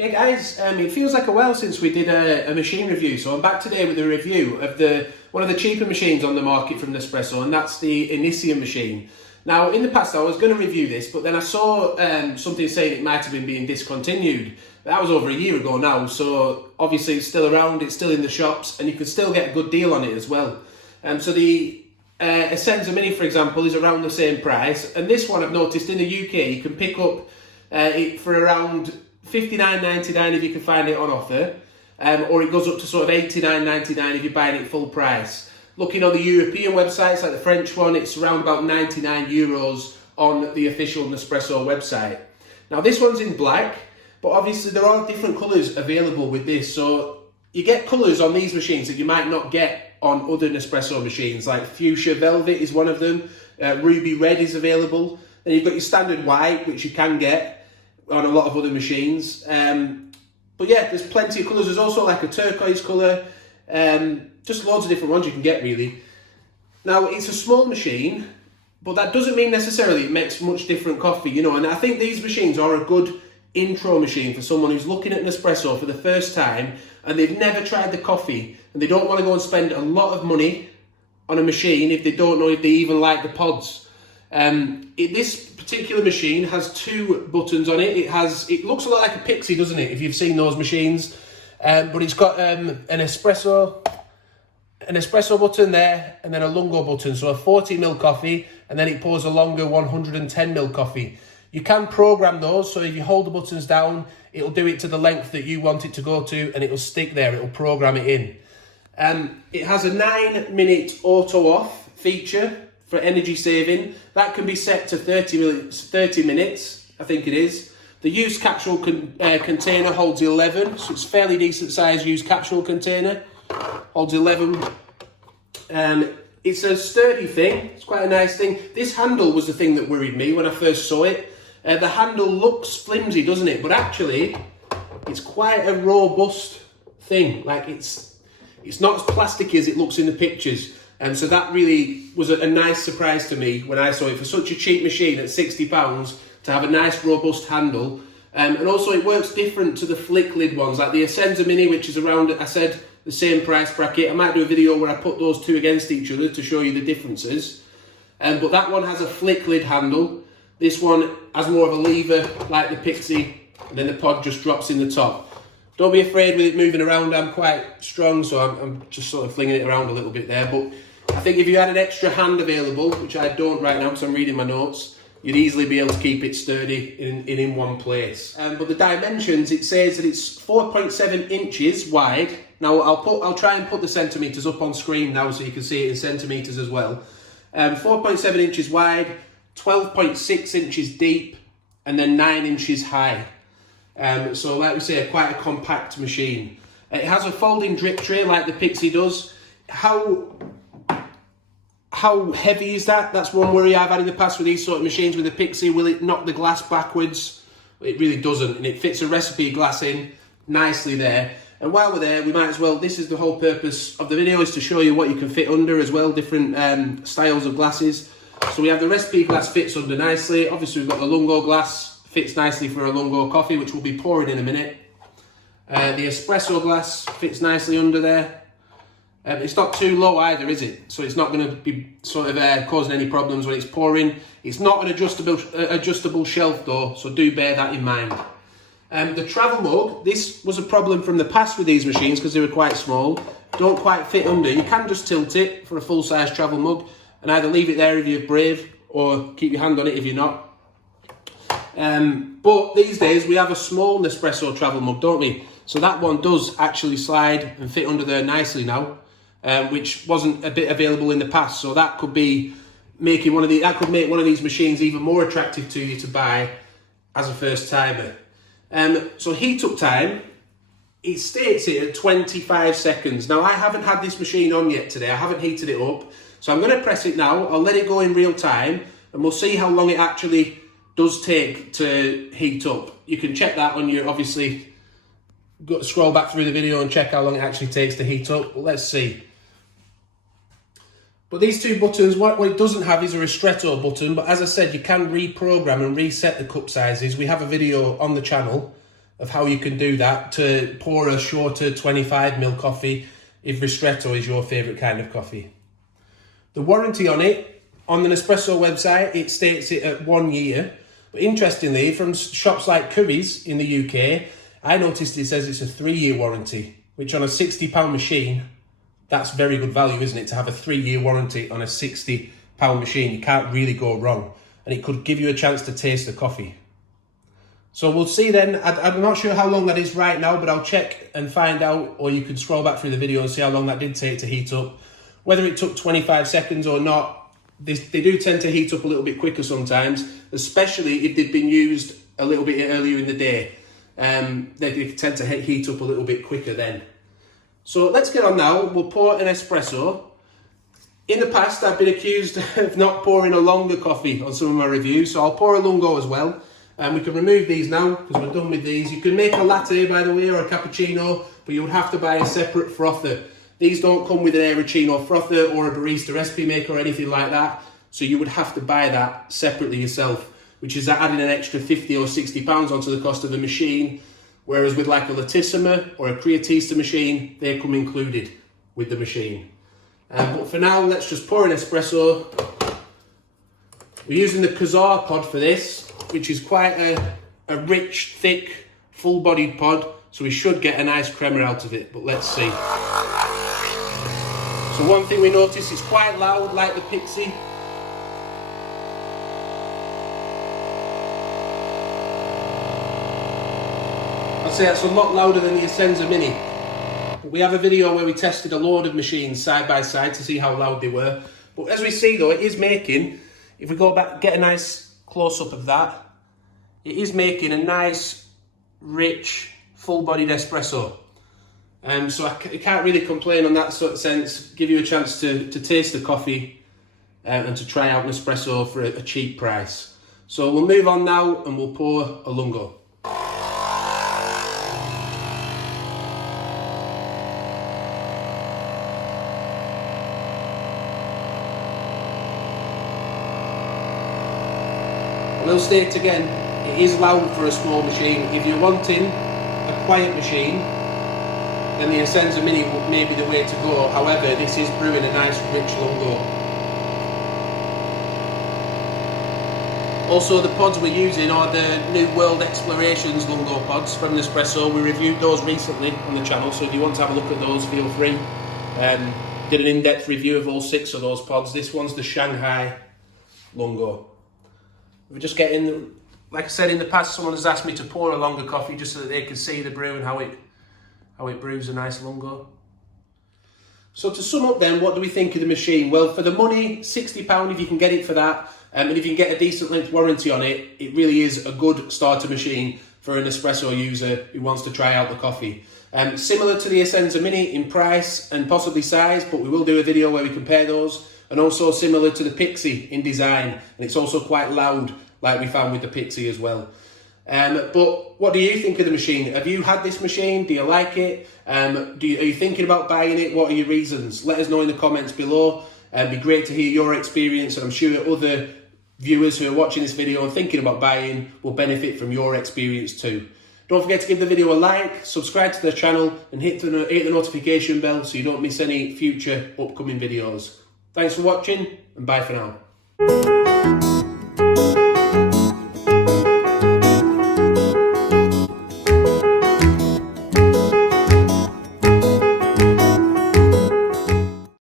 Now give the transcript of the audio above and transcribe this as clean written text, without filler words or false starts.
Yeah guys, it feels like a while since we did a machine review, so I'm back today with a review of one of the cheaper machines on the market from Nespresso, and that's the Inissia machine. Now in the past I was going to review this, but then I saw something saying it might have been being discontinued. That was over a year ago now, so obviously it's still around, it's still in the shops, and you can still get a good deal on it as well. So the Essenza Mini, for example, is around the same price, and this one I've noticed in the UK you can pick up it for around £59.99 if you can find it on offer, or it goes up to sort of £89.99 if you're buying it full price. Looking on the European websites, like the French one, it's around about €99 on the official Nespresso website. Now this one's in black, but obviously there are different colours available with this, so you get colours on these machines that you might not get on other Nespresso machines, like Fuchsia Velvet is one of them, Ruby Red is available, then you've got your standard white, which you can get on a lot of other machines. But yeah, there's plenty of colours. There's also like a turquoise colour, just loads of different ones you can get really. Now it's a small machine, but that doesn't mean necessarily it makes much different coffee, you know, and I think these machines are a good intro machine for someone who's looking at Nespresso for the first time and they've never tried the coffee and they don't want to go and spend a lot of money on a machine if they don't know if they even like the pods. This particular machine has two buttons on it. It looks a lot like a Pixie, doesn't it, if you've seen those machines, but it's got an espresso button there, and then a lungo button, so a 40ml coffee, and then it pours a longer 110ml coffee. You can program those, so if you hold the buttons down, it'll do it to the length that you want it to go to, and it'll stick there, it'll program it in. It has a 9-minute auto off feature for energy saving. That can be set to 30 minutes, I think it is. The used capsule container holds 11, so it's fairly decent size used capsule container. Holds 11. It's a sturdy thing, it's quite a nice thing. This handle was the thing that worried me when I first saw it. The handle looks flimsy, doesn't it? But actually, it's quite a robust thing. Like it's not as plasticky as it looks in the pictures. So that really was a nice surprise to me when I saw it. For such a cheap machine at £60, to have a nice robust handle. And also it works different to the flick lid ones, like the Essenza Mini, which is around, I said, the same price bracket. I might do a video where I put those two against each other to show you the differences. But that one has a flick lid handle. This one has more of a lever, like the Pixie, and then the pod just drops in the top. Don't be afraid with it moving around. I'm quite strong, so I'm just sort of flinging it around a little bit there. But I think if you had an extra hand available, which I don't right now because I'm reading my notes, you'd easily be able to keep it sturdy in one place. But the dimensions, it says that it's 4.7 inches wide. Now I'll try and put the centimetres up on screen now so you can see it in centimetres as well. 4.7 inches wide, 12.6 inches deep, and then 9 inches high. So like we say, quite a compact machine. It has a folding drip tray like the Pixie does. How heavy is that? That's one worry I've had in the past with these sort of machines with the Pixie. Will it knock the glass backwards? It really doesn't, and it fits a recipe glass in nicely there. And while we're there, we might as well, this is the whole purpose of the video, is to show you what you can fit under as well, different styles of glasses. So we have the recipe glass fits under nicely. Obviously we've got the lungo glass, fits nicely for a lungo coffee, which we'll be pouring in a minute. The espresso glass fits nicely under there. It's not too low either, is it? So it's not going to be sort of causing any problems when it's pouring. It's not an adjustable shelf though, so do bear that in mind. The travel mug, this was a problem from the past with these machines because they were quite small. Don't quite fit under. You can just tilt it for a full-size travel mug and either leave it there if you're brave or keep your hand on it if you're not. But these days we have a small Nespresso travel mug, don't we? So that one does actually slide and fit under there nicely now. Which wasn't a bit available in the past, so that could be making that could make one of these machines even more attractive to you to buy as a first timer. So heat up time, it states it at 25 seconds. Now I haven't had this machine on yet today, I haven't heated it up, so I'm going to press it now. I'll let it go in real time and we'll see how long it actually does take to heat up. You can check that on your, obviously, scroll back through the video and check how long it actually takes to heat up. But let's see. But these two buttons, what it doesn't have is a ristretto button, but as I said, you can reprogram and reset the cup sizes. We have a video on the channel of how you can do that to pour a shorter 25ml coffee if ristretto is your favourite kind of coffee. The warranty on it, on the Nespresso website, it states it at 1 year. But interestingly, from shops like Curry's in the UK, I noticed it says it's a 3-year warranty, which on a £60 machine, that's very good value, isn't it? To have a 3-year warranty on a £60 machine, you can't really go wrong. And it could give you a chance to taste the coffee. So we'll see then. I'm not sure how long that is right now, but I'll check and find out, or you can scroll back through the video and see how long that did take to heat up. Whether it took 25 seconds or not, they do tend to heat up a little bit quicker sometimes, especially if they've been used a little bit earlier in the day. They tend to heat up a little bit quicker then. So let's get on now. We'll pour an espresso. In the past, I've been accused of not pouring a longer coffee on some of my reviews, so I'll pour a lungo as well. And we can remove these now because we're done with these. You can make a latte, by the way, or a cappuccino, but you would have to buy a separate frother. These don't come with an Aeroccino frother or a barista recipe maker or anything like that, so you would have to buy that separately yourself, which is adding an extra 50 or 60 pounds onto the cost of the machine. Whereas with like a Latissima or a Creatista machine, they come included with the machine. But for now, let's just pour an espresso. We're using the Kazar pod for this, which is quite a rich, thick, full-bodied pod, so we should get a nice crema out of it, but let's see. So one thing we notice, it's quite loud, like the Pixie. I'd say that's a lot louder than the Essenza Mini. But we have a video where we tested a load of machines side by side to see how loud they were. But as we see though, it is making, if we go back, get a nice close-up of that, it is making a nice, rich, full-bodied espresso. So I can't really complain on that sort of sense. Give you a chance to taste the coffee and to try out Nespresso for a cheap price. So we'll move on now and we'll pour a lungo. I will state again, it is loud for a small machine. If you're wanting a quiet machine, then the Essenza Mini may be the way to go. However, this is brewing a nice rich lungo. Also, the pods we're using are the New World Explorations lungo pods from Nespresso. We reviewed those recently on the channel, so if you want to have a look at those, feel free. Did an in-depth review of all 6 of those pods. This one's the Shanghai lungo. We're just getting, like I said in the past, someone has asked me to pour a longer coffee just so that they can see the brew and how it brews a nice lungo. So to sum up then, what do we think of the machine? Well, for the money, £60 if you can get it for that, and if you can get a decent length warranty on it, it really is a good starter machine for an Nespresso user who wants to try out the coffee. Similar to the Essenza Mini in price and possibly size, but we will do a video where we compare those. And also similar to the Pixie in design, and it's also quite loud, like we found with the Pixie as well. But what do you think of the machine? Have you had this machine? Do you like it? Are you thinking about buying it? What are your reasons? Let us know in the comments below. It'd be great to hear your experience, and I'm sure other viewers who are watching this video and thinking about buying will benefit from your experience too. Don't forget to give the video a like, subscribe to the channel, and hit the notification bell so you don't miss any future upcoming videos. Thanks for watching, and bye for now.